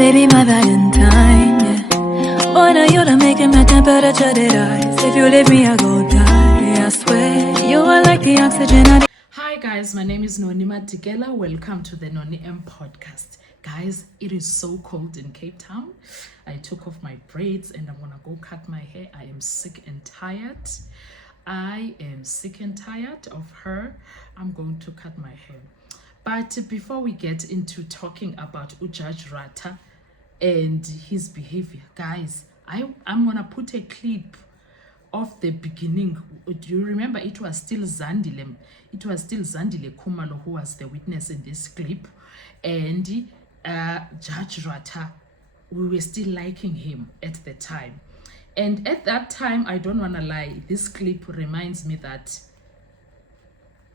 baby, my Valentine, yeah. Boy, now you're making my temperature rise. If you leave me, I go die. I swear, you are like the oxygen. Hi guys, my name is Noni Matikela. Welcome to the Noni M podcast. Guys, it is so cold in Cape Town. I took off my braids and I'm gonna go cut my hair. I am sick and tired. Of her. I'm going to cut my hair. But before we get into talking about Judge Rata and his behavior, guys, I'm gonna put a clip of the beginning. Do you remember it was still Zandile Kumalo who was the witness in this clip, and Judge Rata, we were still liking him at the time. And at that time, I don't want to lie, this clip reminds me that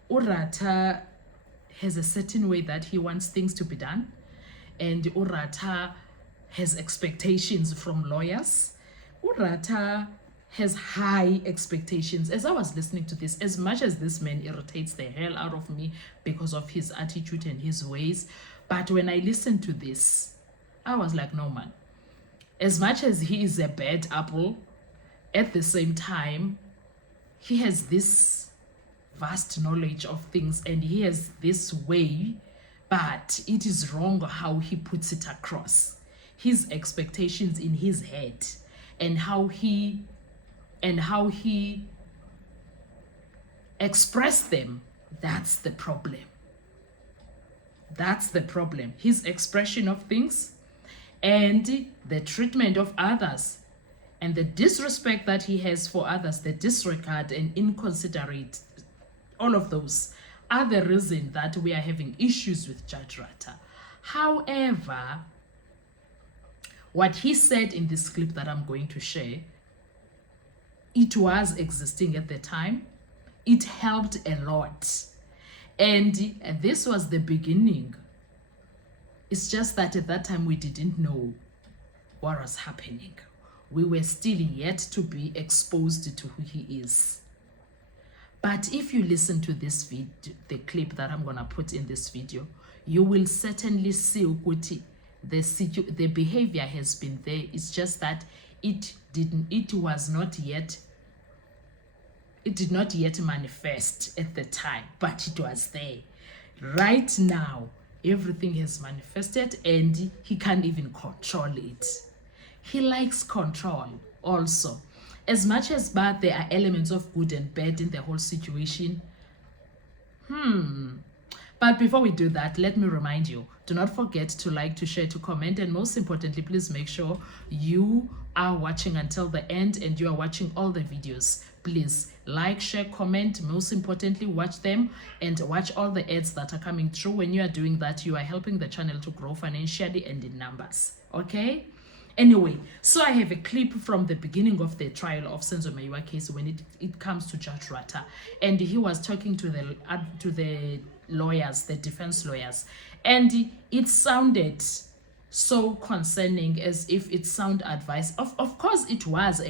Rata has a certain way that he wants things to be done, and Rata has expectations from lawyers. Rata has high expectations. As I was listening to this, as much as this man irritates the hell out of me because of his attitude and his ways, but when I listened to this, I was like, no man, as much as he is a bad apple, at the same time, he has this vast knowledge of things and he has this way, but it is wrong how he puts it across. His expectations in his head and how he expressed them, that's the problem. That's the problem. His expression of things and the treatment of others and the disrespect that he has for others, the disregard and inconsiderate, all of those are the reason that we are having issues with Judge Rata. However, what he said in this clip that I'm going to share, it was existing at the time. It helped a lot. And this was the beginning. It's just that at that time we didn't know what was happening. We were still yet to be exposed to who he is. But if you listen to this video, the clip that I'm going to put in this video, you will certainly see Ukuthi the behavior has been there. It's just that it did not yet manifest at the time, but it was there. Right now, everything has manifested and he can't even control it. He likes control also. As much as bad, there are elements of good and bad in the whole situation. But before we do that, let me remind you, do not forget to like, to share, to comment, and most importantly, please make sure you are watching until the end and you are watching all the videos. Please like, share, comment. Most importantly, watch them and watch all the ads that are coming through. When you are doing that, you are helping the channel to grow financially and in numbers. Okay? Anyway, so I have a clip from the beginning of the trial of Senzo Meyiwa case when it comes to Judge Rata, and he was talking to the lawyers, the defense lawyers, and it sounded so concerning, as if it's sound advice. Of course it was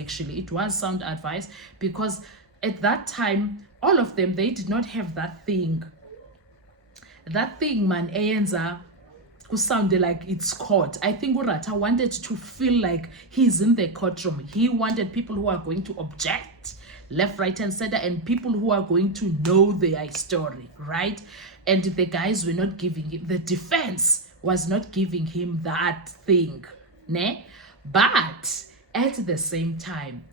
sound advice, because at that time all of them, they did not have that thing man eyenza who sounded like it's court. I think Rata wanted to feel like he's in the courtroom. He wanted people who are going to object left, right, and center, and people who are going to know their story, right? And the guys were not giving him, the defense was not giving him that thing, ne? But at the same time,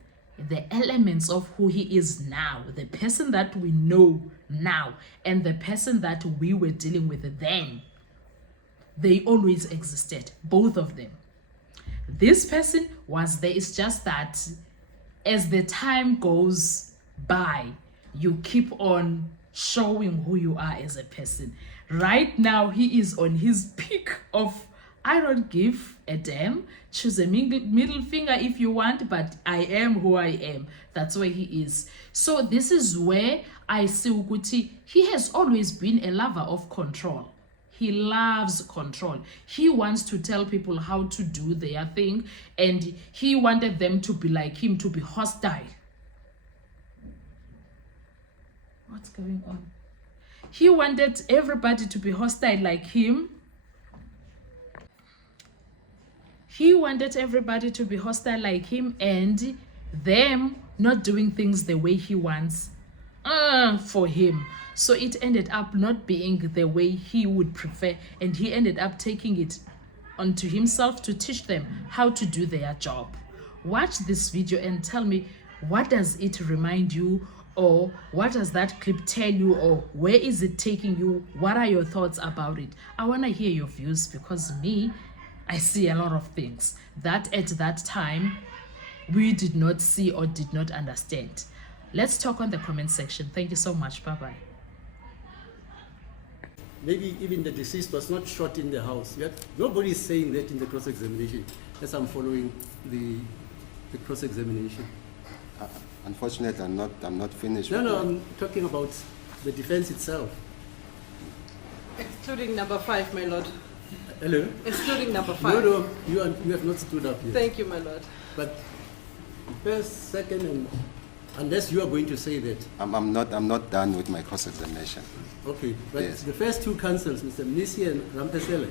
the elements of who he is now, the person that we know now, and the person that we were dealing with then, they always existed, both of them. This person was there. It's just that as the time goes by, you keep on showing who you are as a person. Right now, he is on his peak of, I don't give a damn. Choose a middle finger if you want, but I am who I am. That's where he is. So this is where I see Ukuthi, he has always been a lover of control. He loves control. He wants to tell people how to do their thing, and he wanted them to be like him, to be hostile. What's going on? He wanted everybody to be hostile like him. He wanted everybody to be hostile like him and them not doing things the way he wants for him. So it ended up not being the way he would prefer, and he ended up taking it onto himself to teach them how to do their job. Watch this video and tell me, what does it remind you, or what does that clip tell you, or where is it taking you? What are your thoughts about it? I want to hear your views, because me, I see a lot of things that at that time we did not see or did not understand. Let's talk on the comment section. Thank you so much. Bye-bye. Maybe even the deceased was not shot in the house. Yet nobody is saying that in the cross-examination, as I'm following the cross-examination. Unfortunately, I'm not finished. No, I'm talking about the defense itself. Excluding number 5, my lord. Hello? Excluding number 5. No, you have not stood up yet. Thank you, my lord. But first, second, and unless you are going to say that. I'm not done with my cross-examination. Okay, but Yes. the first two counsels, Mr. Mnisi and Rampesele,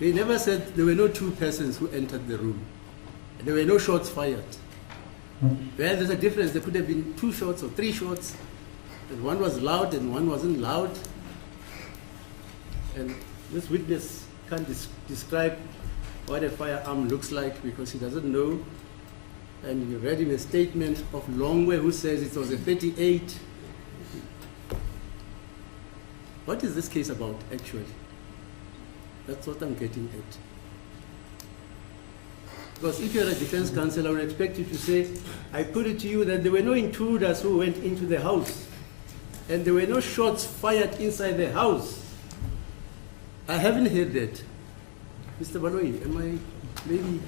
they never said there were no two persons who entered the room. There were no shots fired. Well, there's a difference. There could have been 2 shots or 3 shots, and one was loud and one wasn't loud. And this witness can't describe what a firearm looks like because he doesn't know. And you read him a statement of Longwe who says it was a 38. What is this case about, actually? That's what I'm getting at. Because if you're a defense counsel, I would expect you to say, I put it to you that there were no intruders who went into the house, and there were no shots fired inside the house. I haven't heard that. Mr. Baloi, am I maybe?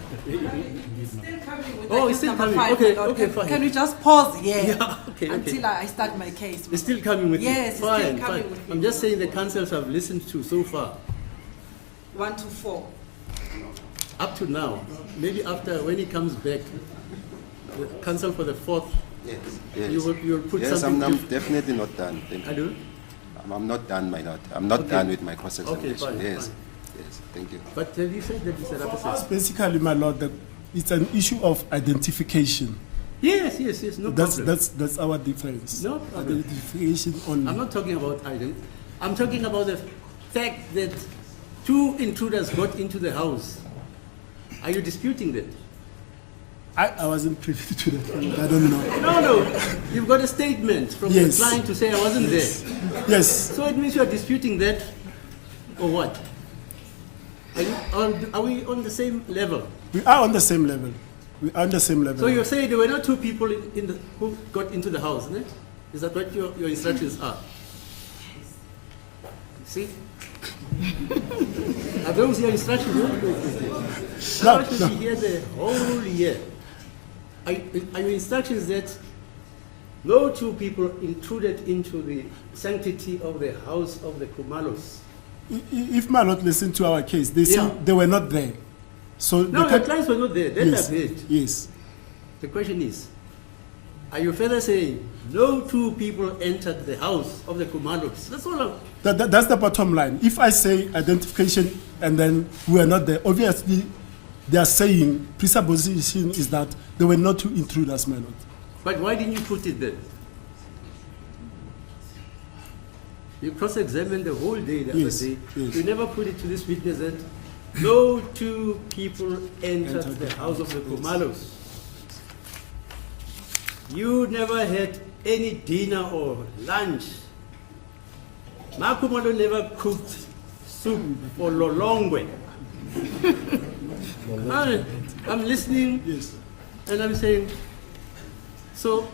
Still coming with Oh, the it's still number coming. 5, Okay, my lord. okay, Can- fine. Can we just pause here Yeah, okay. until I start my case? It's still coming with Yes, you. it's still Fine, coming fine. with me. I'm just saying the counsels I've listened to so far, 1 to 4. up to now, maybe after when he comes back, the counsel for the 4th, Yes. you'll put Yes, something I'm to... definitely not done. Thank you. I do? I'm not done, my lord. I'm not Okay. done with my cross-examination. Okay, fine, Yes. fine. Yes. Thank you. But have you said that, Mr. Rata? Basically, my lord, that it's an issue of identification. Yes, no problem. That's our difference. No problem. Identification only. I'm not talking about item. I'm talking about the fact that 2 intruders got into the house. Are you disputing that? I wasn't privy to that. I don't know. No. You've got a statement from Yes. the client to say I wasn't there. Yes, So it means you are disputing that, or what? Are we on the same level? we are on the same level. We are on the same level. So you're saying there were not 2 people who got into the house, isn't it? Is that what your instructions are? See? Are those your instructions? No, How should be here the whole year? Are your instructions that no 2 people intruded into the sanctity of the house of the Kumalos? If my lord listened to our case, they Yeah. say they were not there. So No, they your can't- clients were not there. That yes, I've heard. yes. The question is, are you further saying no 2 people entered the house of the Kumalos? That's all. That's the bottom line. If I say identification and then we are not there, obviously they are saying presupposition is that there were not 2 intruders, my lord. But why didn't you put it there? You cross-examined the whole day the Yes, other day. yes. You never put it to this witness that no 2 people entered Entered the the house of the house, yes. Kumalos. You never had any dinner or lunch. Makumalo never cooked soup for Lolongwe. I'm listening Yes. and I'm saying, so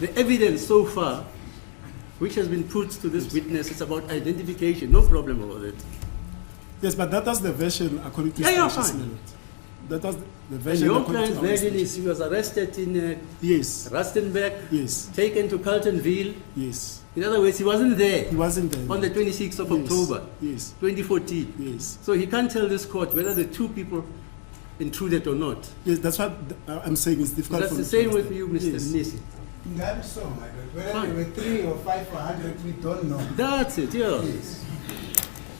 the evidence so far, which has been put to this witness, is about identification. No problem about it. Yes, but that was the version according to Yeah, Spanish, fine. my lord. That was the And version your according client's to our version Spanish. is he was arrested in Yes, Rustenburg, yes, taken to Carltonville. yes. In other words, he wasn't there He wasn't there. on the 26th of Yes, October, Yes, 2014. yes. So he can't tell this court whether the 2 people intruded or not. Yes, that's what I'm saying. It's difficult That's for the me to same with understand. you, Mr. Yes. Nisi. That's so, my lord. Whether Fine. there were 3 or 5 or 100, we don't know. That's it, yeah. Yes.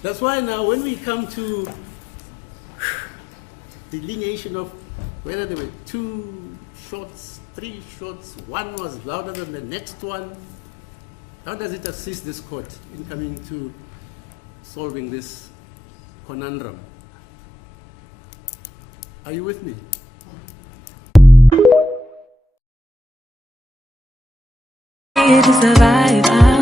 That's why now when we come to delineation of whether there were 2 shots, 3 shots, one was louder than the next one. How does it assist this court in coming to solving this conundrum? Are you with me? To survive.